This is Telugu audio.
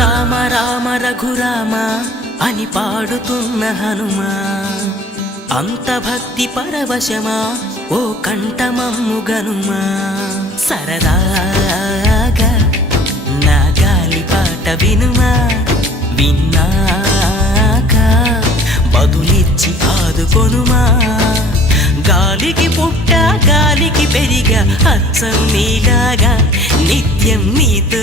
రామ రామ రఘురామ అని పాడుతున్న హనుమా, అంత భక్తి పరవశమా ఓ కంఠమమ్ము గనుమా. సరదాగా నా గాలి పాట వినుమా, విన్నాక బదులిచ్చి ఆదుకొనుమా. గాలికి పుట్ట గాలికి పెరిగా అచ్చం నీలాగా నిత్యం నీతో